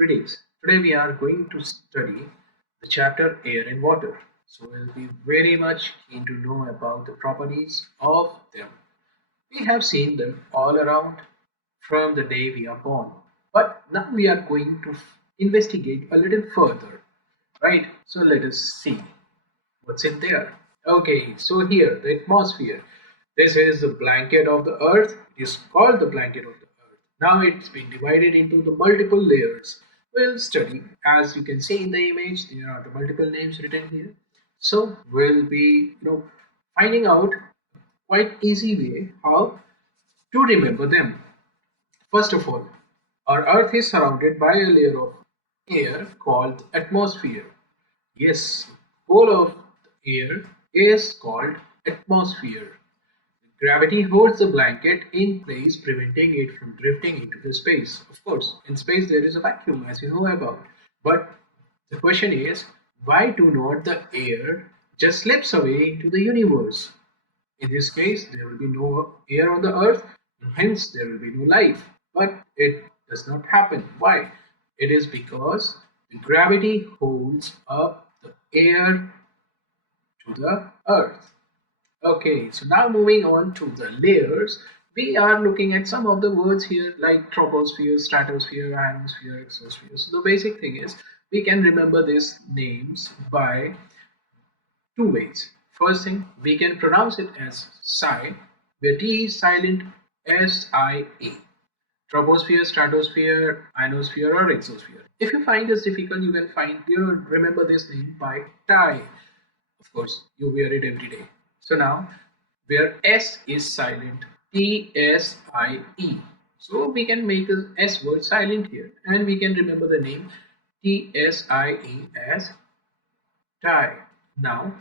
Greetings. Today we are going to study the chapter Air and Water. So we'll be very much keen to know about the properties of them. We have seen them all around from the day we are born. But now we are going to investigate a little further. Right? So let us see what's in there. Okay, so here the atmosphere. This is the blanket of the earth. It is called the blanket of the earth. Now it's been divided into the multiple layers. We'll study, as you can see in the image, there are the multiple names written here. So we'll be finding out quite easy way how to remember them. First of all, our earth is surrounded by a layer of air called atmosphere. Yes, whole of the air is called atmosphere. Gravity holds the blanket in place, preventing it from drifting into the space. Of course, in space there is a vacuum, as you know about. But the question is, why do not the air just slips away into the universe? In this case, there will be no air on the earth, and hence there will be no life. But it does not happen. Why? It is because the gravity holds up the air to the earth. Okay, so now moving on to the layers, we are looking at some of the words here like troposphere, stratosphere, ionosphere, exosphere. So the basic thing is we can remember these names by two ways. First thing, we can pronounce it as psi, where T is silent, S-I-A. Troposphere, stratosphere, ionosphere, or exosphere. If you find this difficult, you can remember this name by tie. Of course, you wear it every day. So now, where S is silent, T-S-I-E. So we can make the S word silent here, and we can remember the name T-S-I-E as tie. Now,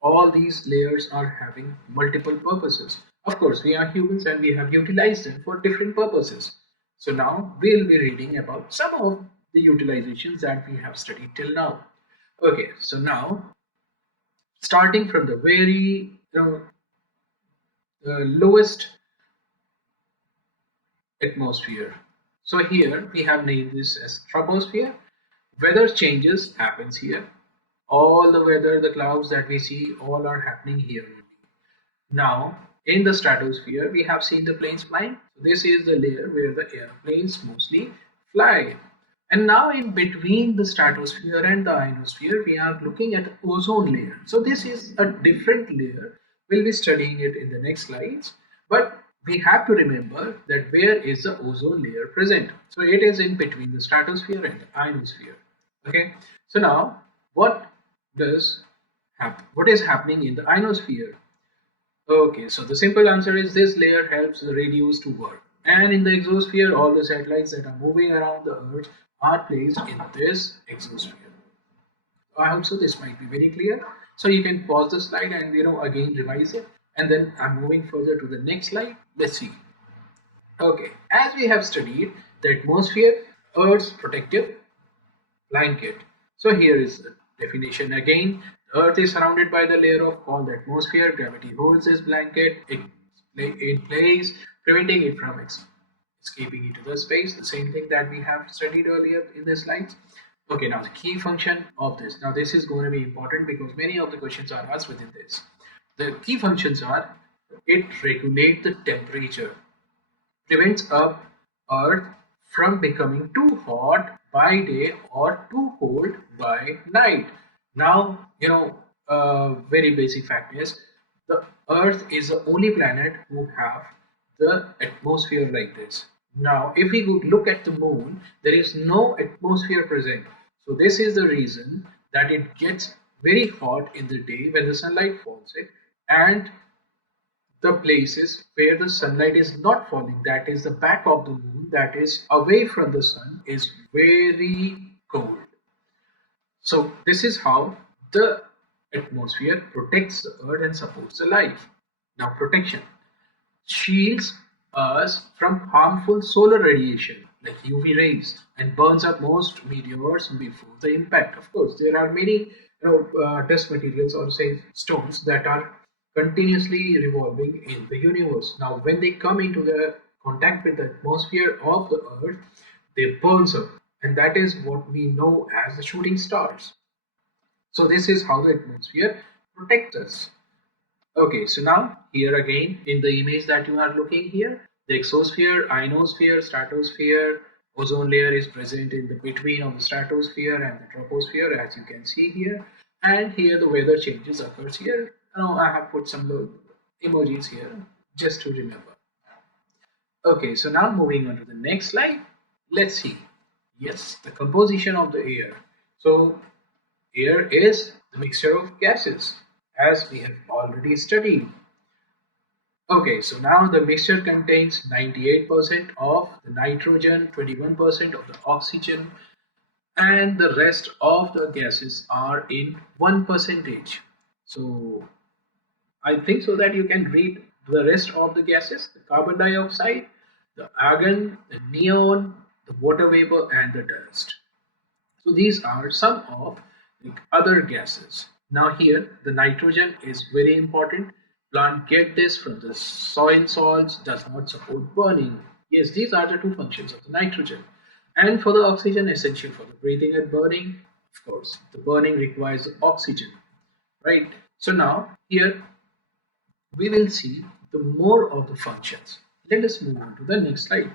all these layers are having multiple purposes. Of course, we are humans and we have utilized them for different purposes. So now we'll be reading about some of the utilizations that we have studied till now. Okay, so now starting from the very lowest atmosphere. So here we have named this as troposphere. Weather changes happens here. All the weather, the clouds that we see, all are happening here only. Now, in the stratosphere, we have seen the planes flying. So this is the layer where the airplanes mostly fly. And now in between the stratosphere and the ionosphere, we are looking at the ozone layer. So this is a different layer. We'll be studying it in the next slides. But we have to remember that where is the ozone layer present. So it is in between the stratosphere and the ionosphere. Okay. So now what does happen? What is happening in the ionosphere? Okay, so the simple answer is this layer helps the radios to work. And in the exosphere, all the satellites that are moving around the Earth are placed in this exosphere. I hope so this might be very clear. So you can pause the slide and again revise it. And then I'm moving further to the next slide. Let's see. Okay, as we have studied the atmosphere, Earth's protective blanket. So here is the definition again. The Earth is surrounded by the layer of called atmosphere. Gravity holds this blanket in place, preventing it from escaping into the space. The same thing that we have studied earlier in the slides. Okay, now the key function of this. Now this is going to be important because many of the questions are asked within this. The key functions are it regulates the temperature, prevents a Earth from becoming too hot by day or too cold by night. Now, very basic fact is the Earth is the only planet who have the atmosphere like this. Now, if we would look at the moon, there is no atmosphere present. So this is the reason that it gets very hot in the day when the sunlight falls it, and the places where the sunlight is not falling, that is the back of the moon, that is away from the sun, is very cold. So this is how the atmosphere protects the earth and supports the life. Now protection shields us from harmful solar radiation like UV rays and burns up most meteors before the impact. Of course, there are many dust materials or say stones that are continuously revolving in the universe. Now, when they come into the contact with the atmosphere of the Earth, they burns up. and that is what we know as the shooting stars. So this is how the atmosphere protects us. Okay, so now here again in the image that you are looking here, the exosphere, ionosphere, stratosphere, ozone layer is present in the between of the stratosphere and the troposphere, as you can see here. And here the weather changes occurs here. Now I have put some emojis here just to remember. Okay, so now moving on to the next slide. Let's see. Yes, the composition of the air. So air is the mixture of gases, as we have already studied. Okay, so now the mixture contains 98% of the nitrogen, 21% of the oxygen, and the rest of the gases are in 1%. So I think so that you can read the rest of the gases: the carbon dioxide, the argon, the neon, the water vapor, and the dust. So these are some of the other gases. Now here the nitrogen is very important. Plant get this from the soil salts, does not support burning. Yes, these are the two functions of the nitrogen. And for the oxygen, essential for the breathing and burning. Of course, the burning requires oxygen, right? So now here we will see the more of the functions. Let us move on to the next slide.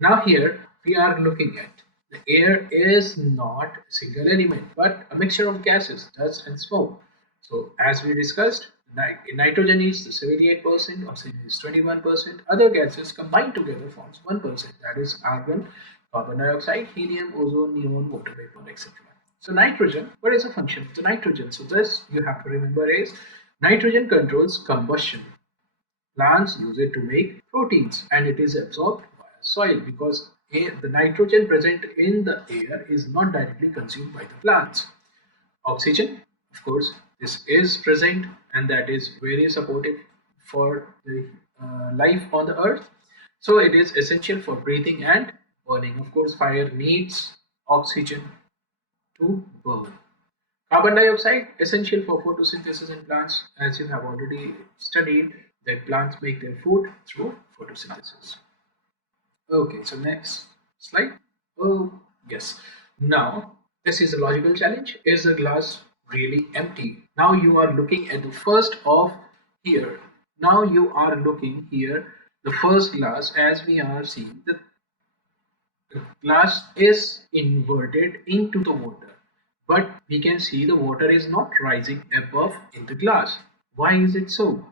Now here we are looking at the air is not a single element but a mixture of gases, dust and smoke. So as we discussed, nitrogen is the 78%, oxygen is 21%, other gases combined together forms 1%, that is argon, carbon dioxide, helium, ozone, neon, water vapor, etc. So nitrogen, what is the function of the nitrogen? So this you have to remember is nitrogen controls combustion. Plants use it to make proteins and it is absorbed via soil because the nitrogen present in the air is not directly consumed by the plants. Oxygen, of course, this is present and that is very supportive for the life on the earth. So it is essential for breathing and burning. Of course, fire needs oxygen to burn. Carbon dioxide, essential for photosynthesis in plants, as you have already studied that plants make their food through photosynthesis. Okay, so next slide. Oh, yes. Now, this is a logical challenge. Is the glass really empty? Now you are looking at the first of here. Now you are looking here, the first glass, as we are seeing the glass is inverted into the water, but we can see the water is not rising above in the glass. Why is it so?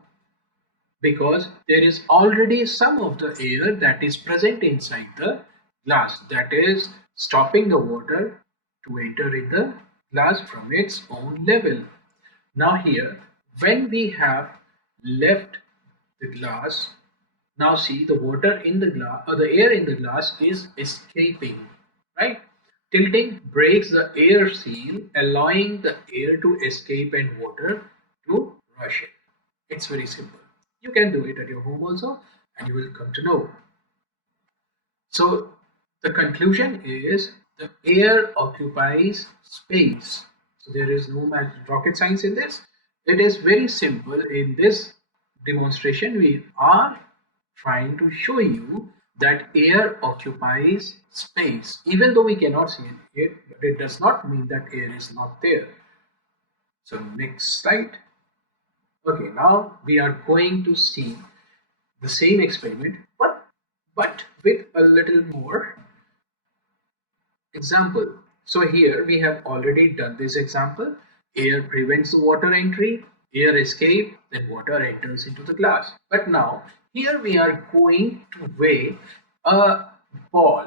Because there is already some of the air that is present inside the glass, that is stopping the water to enter in the glass from its own level. Now here, when we have left the glass, now see the water in the glass or the air in the glass is escaping, right? Tilting breaks the air seal, allowing the air to escape and water to rush in. It's very simple. You can do it at your home also and you will come to know. So the conclusion is the air occupies space. So there is no rocket science in this. It is very simple. In this demonstration, we are trying to show you that air occupies space. Even though we cannot see it, but it does not mean that air is not there. So next slide. Okay, now we are going to see the same experiment, but with a little more example. So here we have already done this example. Air prevents the water entry, air escape, then water enters into the glass. But now here we are going to weigh a ball.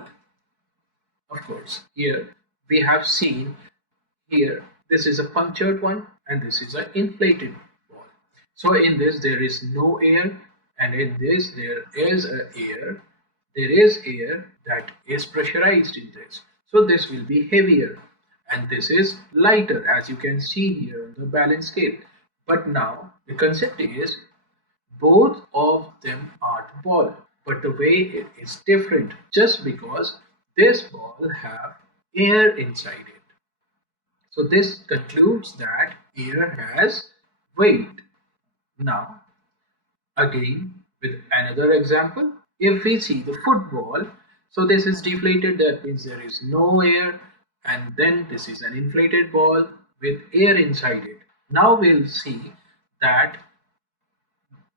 Of course, here we have seen here this is a punctured one and this is an inflated ball. So in this there is no air and in this there is air. There is air that is pressurized in this. So this will be heavier and this is lighter, as you can see here on the balance scale. But now the concept is both of them are the ball, but the way it is different just because this ball have air inside it. So this concludes that air has weight. Now again with another example, if we see the football, So this is deflated, that means there is no air, and then this is an inflated ball with air inside it. Now we'll see that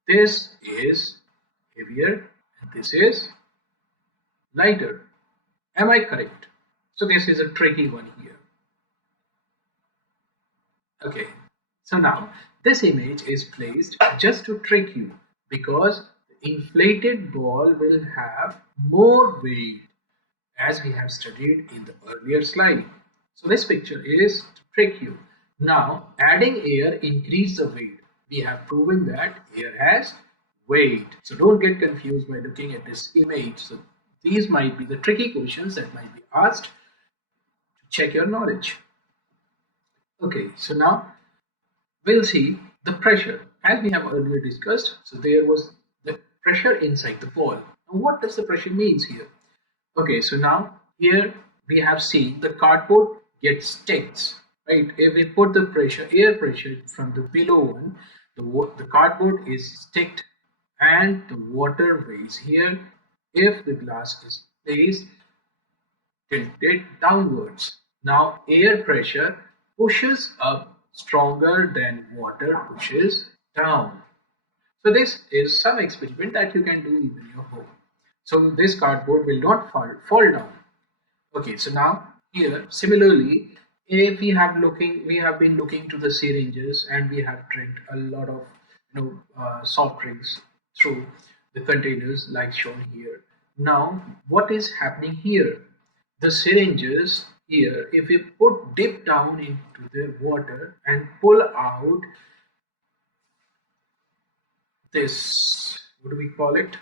this is heavier and this is lighter. Am I correct? So this is a tricky one here. Okay, so now this image is placed just to trick you because the inflated ball will have more weight as we have studied in the earlier slide. So this picture is to trick you. Now adding air increases the weight. We have proven that air has weight. So don't get confused by looking at this image. So these might be the tricky questions that might be asked to check your knowledge. Okay, so now we'll see the pressure as we have earlier discussed. So there was the pressure inside the ball. Now what does the pressure means here? Okay, so now here we have seen the cardboard gets sticks, right? If we put the pressure, air pressure from the below one, the cardboard is sticked and the water weighs here if the glass is placed tilted downwards. Now air pressure pushes up stronger than water pushes down. So this is some experiment that you can do even in your home. So this cardboard will not fall down. Okay, so now here similarly, if we have been looking to the syringes and we have drank a lot of soft drinks through the containers like shown here. Now what is happening here? The syringes here, if we put dip down into their water and pull out this, what do we call it?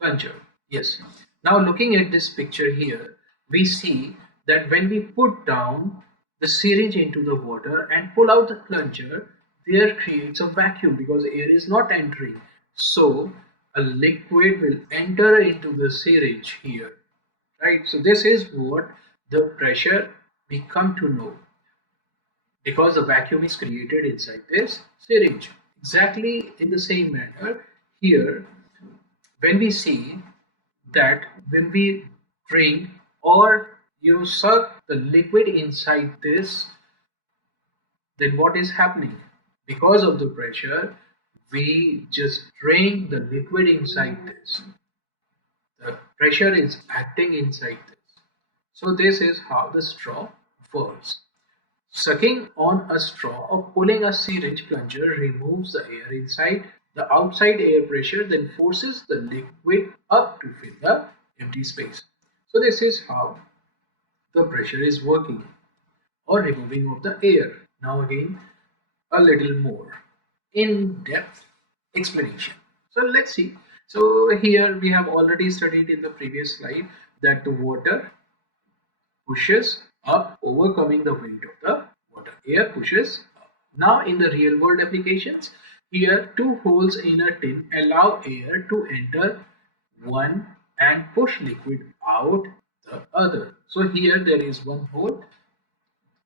Plunger. Yes. Now looking at this picture here, we see that when we put down the syringe into the water and pull out the plunger, there creates a vacuum because air is not entering. So a liquid will enter into the syringe here, right? So this is what the pressure we come to know because the vacuum is created inside this syringe. Exactly in the same manner here, when we see that when we drink or you suck the liquid inside this, then what is happening? Because of the pressure, we just drain the liquid inside this. The pressure is acting inside this. So this is how the straw works. Sucking on a straw or pulling a syringe plunger removes the air inside. The outside air pressure then forces the liquid up to fill the empty space. So this is how the pressure is working or removing of the air. Now again a little more in-depth explanation. So let's see. So here we have already studied in the previous slide that the water pushes up, overcoming the weight of the water. Air pushes up. Now in the real world applications, here two holes in a tin allow air to enter one and push liquid out the other. So here there is one hole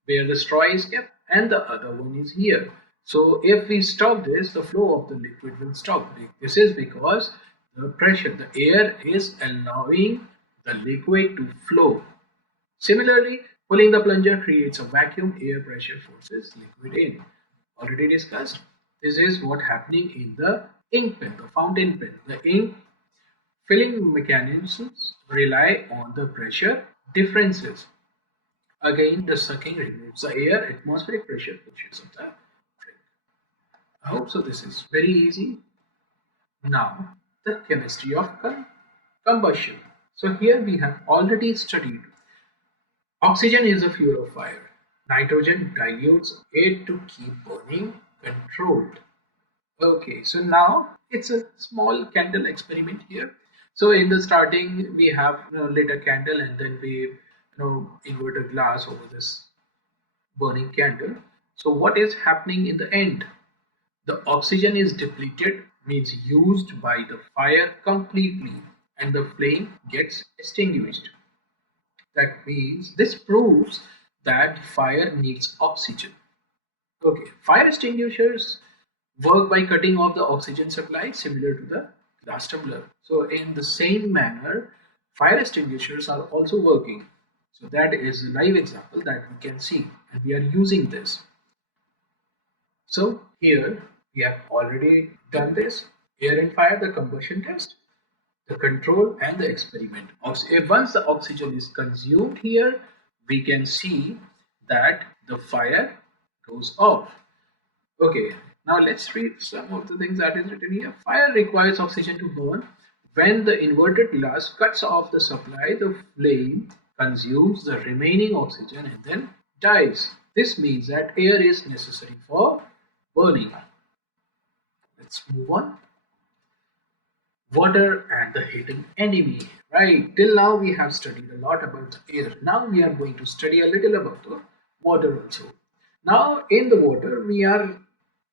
where the straw is kept and the other one is here. So if we stop this, the flow of the liquid will stop. This is because the pressure, the air is allowing the liquid to flow. Similarly, pulling the plunger creates a vacuum, air pressure forces liquid in. Already discussed. This is what happening in the ink pen, the fountain pen. The ink filling mechanisms rely on the pressure differences. Again, the sucking removes the air, atmospheric pressure pushes up the drink. I hope so. This is very easy. Now, the chemistry of combustion. So here we have already studied oxygen is the fuel of fire. Nitrogen dilutes it to keep burning controlled. Okay, so now it's a small candle experiment here. So in the starting, we have lit a candle and then we invert a glass over this burning candle. So what is happening in the end? The oxygen is depleted, means used by the fire completely, and the flame gets extinguished. That means this proves that fire needs oxygen. Okay, fire extinguishers work by cutting off the oxygen supply similar to the glass tumbler. So in the same manner, fire extinguishers are also working. So that is a live example that we can see, and we are using this. So here we have already done this air and fire, the combustion test, the control and the experiment. Once the oxygen is consumed here, we can see that the fire goes off. Okay, now let's read some of the things that is written here. Fire requires oxygen to burn. When the inverted glass cuts off the supply, the flame consumes the remaining oxygen and then dies. This means that air is necessary for burning. Let's move on. Water and the hidden enemy. Right, till now we have studied a lot about the air. Now we are going to study a little about the water also. Now in the water we are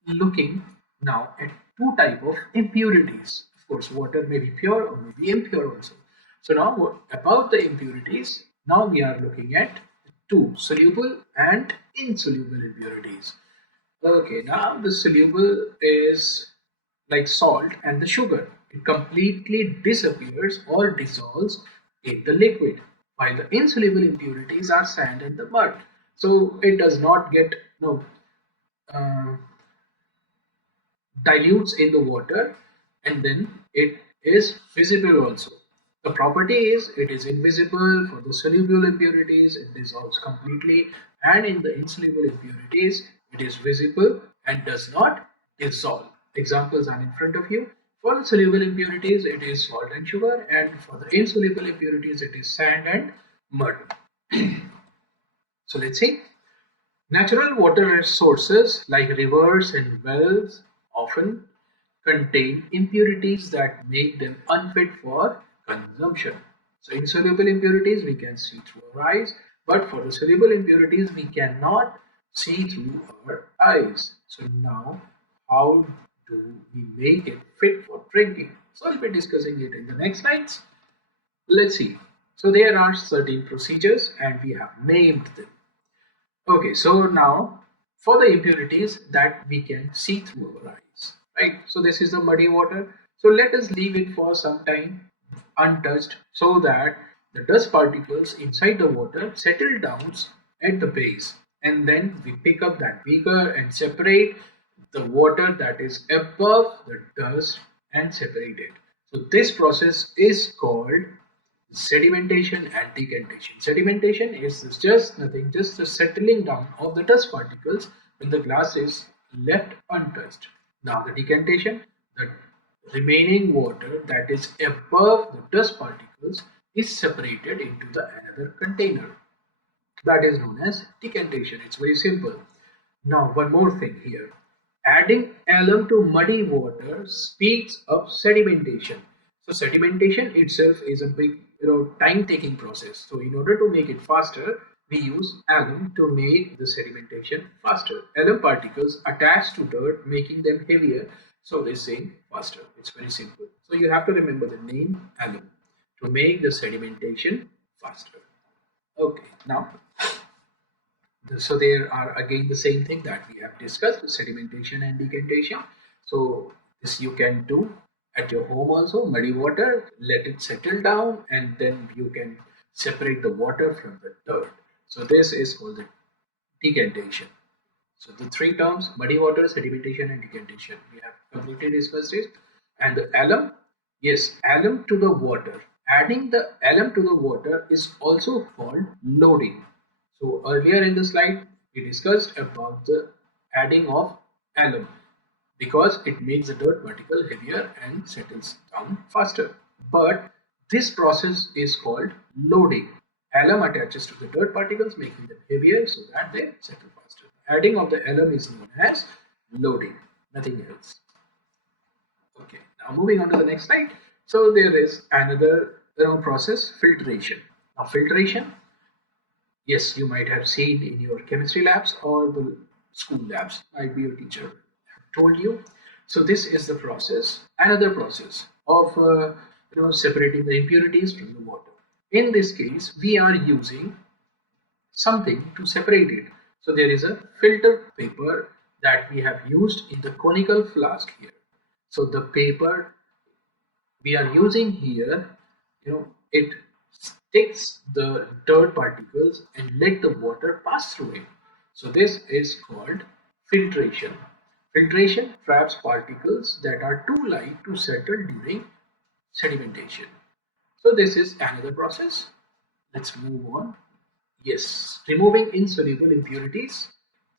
looking now at two type of impurities. Of course, water may be pure or may be impure also. So now what about the impurities? Now we are looking at two soluble and insoluble impurities. Okay, now the soluble is like salt and the sugar. It completely disappears or dissolves in the liquid, while the insoluble impurities are sand and the mud. So it does not get uh, dilutes in the water, and then it is visible also. The property is it is invisible. For the soluble impurities it dissolves completely, and in the insoluble impurities it is visible and does not dissolve. Examples are in front of you. For the soluble impurities it is salt and sugar, and for the insoluble impurities it is sand and mud. So let's see. Natural water resources like rivers and wells often contain impurities that make them unfit for consumption. So insoluble impurities we can see through our eyes, but for the soluble impurities we cannot see through our eyes. So now how do we make it fit for drinking? So I'll be discussing it in the next slides. Let's see. So there are certain procedures and we have named them. Okay, so now for the impurities that we can see through our eyes, right? So this is the muddy water. So let us leave it for some time untouched so that the dust particles inside the water settle down at the base, and then we pick up that beaker and separate the water that is above the dust and separate it. So this process is called sedimentation and decantation. Sedimentation is just nothing, just the settling down of the dust particles when the glass is left untouched. Now the decantation, the remaining water that is above the dust particles is separated into the another container. That is known as decantation. It's very simple. Now one more thing here. Adding alum to muddy water speeds up sedimentation. So sedimentation itself is a big time-taking process. So in order to make it faster, we use alum to make the sedimentation faster. Alum particles attach to dirt, making them heavier, so they sink faster. It's very simple. So you have to remember the name alum to make the sedimentation faster. Okay, now so there are again the same thing that we have discussed, sedimentation and decantation. So this you can do at your home also. Muddy water, let it settle down, and then you can separate the water from the dirt. So this is called the decantation. So the three terms: muddy water, sedimentation and decantation, we have completely discussed it. And the alum, yes, alum to the water, adding the alum to the water is also called loading. So earlier in the slide we discussed about the adding of alum because it makes the dirt particle heavier and settles down faster. But this process is called loading. Alum attaches to the dirt particles, making them heavier so that they settle faster. Adding of the alum is known as loading, nothing else. Okay, now moving on to the next slide. So there is another process, filtration. Now filtration, yes, you might have seen in your chemistry labs or the school labs, might be your teacher told you. So this is the process, another process of separating the impurities from the water. In this case, we are using something to separate it. So there is a filter paper that we have used in the conical flask here. So the paper we are using here, it sticks the dirt particles and let the water pass through it. So this is called filtration. Filtration traps particles that are too light to settle during sedimentation. So this is another process. Let's move on. Yes, removing insoluble impurities.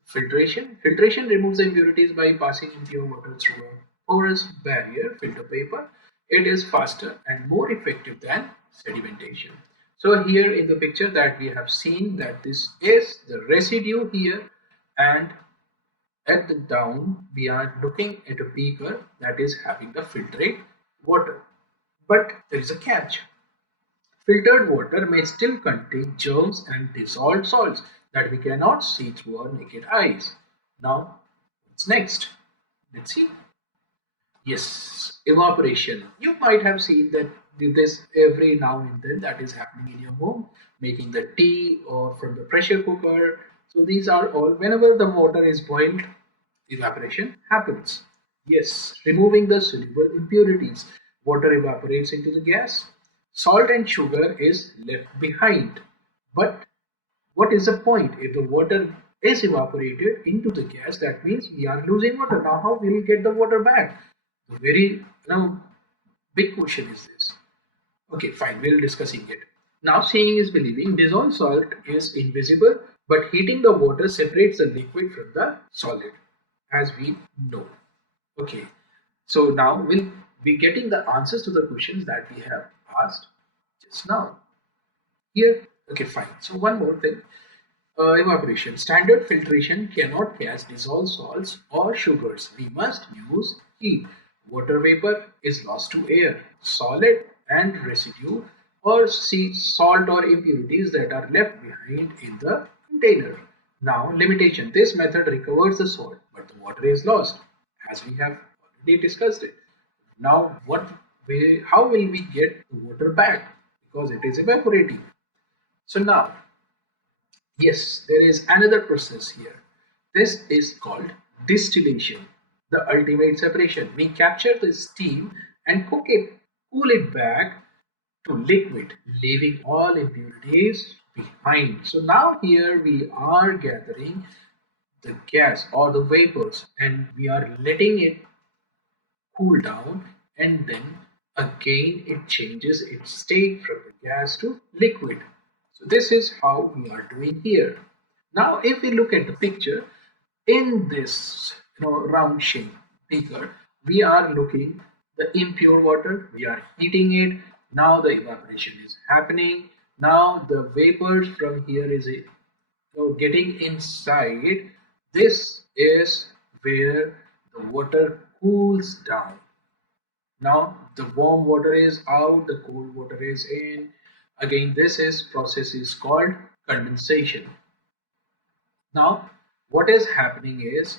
Filtration. Filtration removes the impurities by passing impure water through a porous barrier, filter paper. It is faster and more effective than sedimentation. So here in the picture that we have seen, that this is the residue here, and at the down we are looking at a beaker that is having the filtrate water. But there is a catch. Filtered water may still contain germs and dissolved salts that we cannot see through our naked eyes. Now, what's next? Let's see. Yes, evaporation. You might have seen that this every now and then that is happening in your home, making the tea or from the pressure cooker. So these are all, whenever the water is boiled, evaporation happens. Yes, removing the soluble impurities. Water evaporates into the gas. Salt and sugar is left behind. But what is the point? If the water is evaporated into the gas, that means we are losing water. Now, how will we get the water back? The very big question is this. Okay, fine, we'll discussing it. Now, seeing is believing. Dissolved salt is invisible, but heating the water separates the liquid from the solid, as we know. Okay, so now we'll be getting the answers to the questions that we have asked just now. Here, okay, fine. So one more thing. Evaporation. Standard filtration cannot catch dissolved salts or sugars. We must use heat. Water vapor is lost to air. Solid and residue or sea salt or impurities that are left behind in the container. Now, limitation. This method recovers the salt, but the water is lost, as we have already discussed it. Now, how will we get the water back? Because it is evaporating. So now, yes, there is another process here. This is called distillation, the ultimate separation. We capture the steam and cool it back to liquid, leaving all impurities behind. So now here we are gathering the gas or the vapors and we are letting it cool down, and then again it changes its state from the gas to liquid. So this is how we are doing here. Now if we look at the picture in this round shape beaker, we are looking the impure water, we are heating it. Now the evaporation is happening. Now the vapors from here is getting inside. This is where the water cools down. Now the warm water is out, the cold water is in. Again, this is process is called condensation. Now what is happening is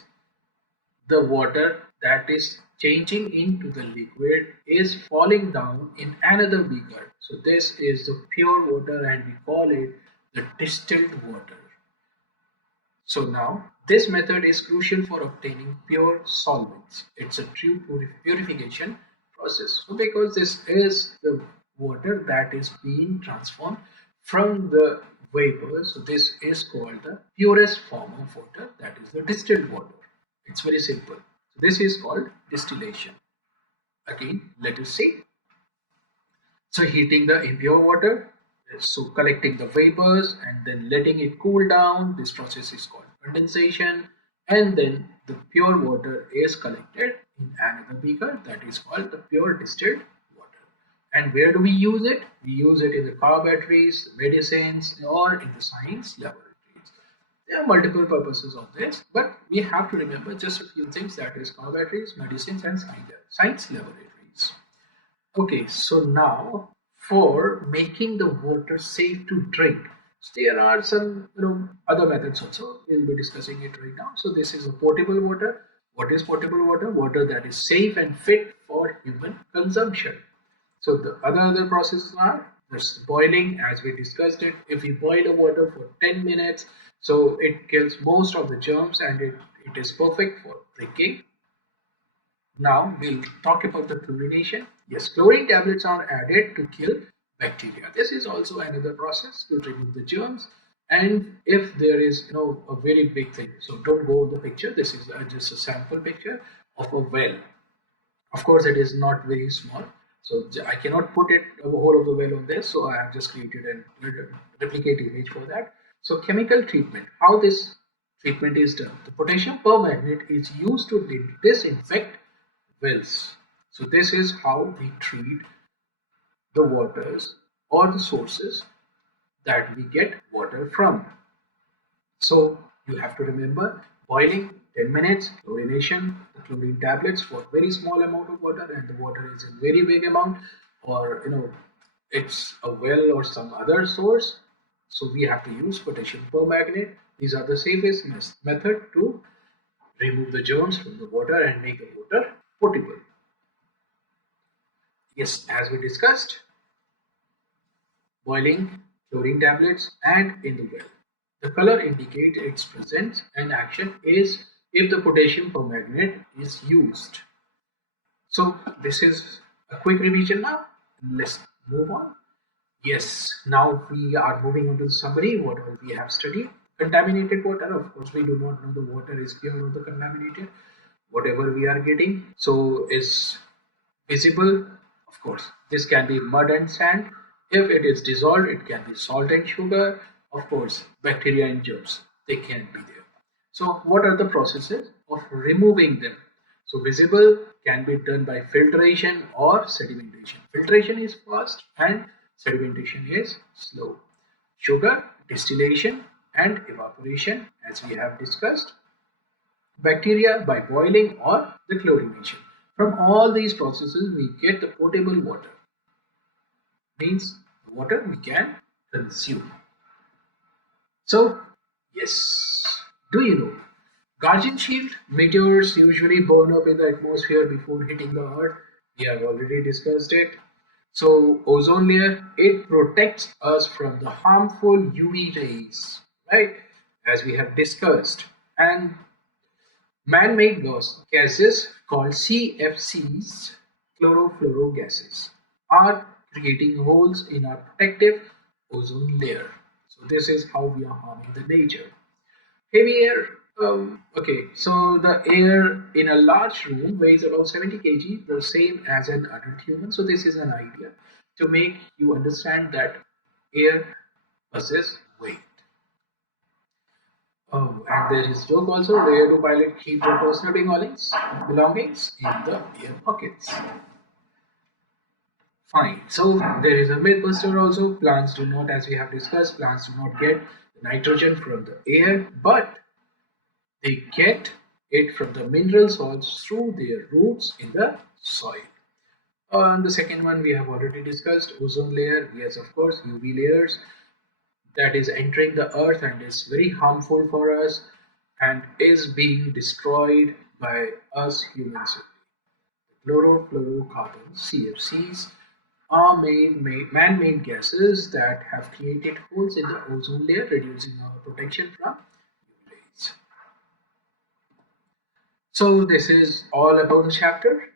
the water that is changing into the liquid is falling down in another beaker. So this is the pure water and we call it the distilled water. So now this method is crucial for obtaining pure solvents. It's a true purification process. So because this is the water that is being transformed from the vapors, so this is called the purest form of water, that is the distilled water. It's very simple. So this is called distillation. Again, let us see. So heating the impure water, so collecting the vapors and then letting it cool down. This process is called condensation, and then the pure water is collected in another beaker that is called the pure distilled water. And where do we use it? We use it in the car batteries, medicines, or in the science laboratories. There are multiple purposes of this, but we have to remember just a few things, that is car batteries, medicines, and science laboratories. Okay, so now for making the water safe to drink, so there are some other methods also. We'll be discussing it right now. So this is a potable water. What is potable water? Water that is safe and fit for human consumption. So the other processes are this boiling, as we discussed it. If we boil a water for 10 minutes, so it kills most of the germs and it is perfect for drinking. Now we'll talk about the chlorination. Yes, chlorine tablets are added to kill bacteria. This is also another process to remove the germs. And if there is, a very big thing, so don't go on the picture. This is just a sample picture of a well. Of course, it is not very small, so I cannot put it the whole of the well on this. So I have just created a replicate image for that. So chemical treatment, how this treatment is done. The potassium permanganate is used to disinfect wells. So this is how we treat the waters or the sources that we get water from. So you have to remember boiling 10 minutes, chlorination, the chlorine tablets for very small amount of water, and the water is in very big amount, or it's a well or some other source. So we have to use potassium permanganate. These are the safest method to remove the germs from the water and make the water potable. Yes, as we discussed, boiling chlorine tablets and in the well. The color indicates its presence and action is if the potassium permanganate is used. So this is a quick revision now. Let's move on. Yes, now we are moving on to the summary. What all we have studied. Contaminated water, of course, we do not know the water is pure or the contaminated. Whatever we are getting, so is visible. Of course, this can be mud and sand. If it is dissolved, it can be salt and sugar. Of course, bacteria and germs, they can be there. So what are the processes of removing them? So visible can be done by filtration or sedimentation. Filtration is fast and sedimentation is slow. Sugar, distillation and evaporation, as we have discussed. Bacteria by boiling or the chlorination. From all these processes we get the potable water, means the water we can consume. So yes, do you know Guardian Shield meteors usually burn up in the atmosphere before hitting the earth? We have already discussed it. So ozone layer, it protects us from the harmful UV rays, right? As we have discussed. And man-made gases called CFCs, chlorofluorogases, are creating holes in our protective ozone layer. So this is how we are harming the nature. Heavy air. Okay, so the air in a large room weighs about 70 kg, the same as an adult human. So this is an idea to make you understand that air possesses weight. Oh, and there is joke also where do pilot keep their personal belongings in the air pockets. Fine. So there is a mythbuster also. Plants do not, as we have discussed, plants do not get the nitrogen from the air, but they get it from the mineral salts through their roots in the soil. And the second one we have already discussed, ozone layer. Yes, of course, UV layers that is entering the earth and is very harmful for us and is being destroyed by us humans. Chlorofluorocarbons (CFCs) are man-made gases that have created holes in the ozone layer, reducing our protection from UV rays. So this is all about the chapter,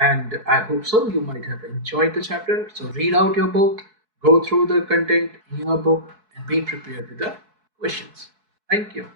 and I hope so you might have enjoyed the chapter. So read out your book, go through the content in your book, and be prepared with the questions. Thank you.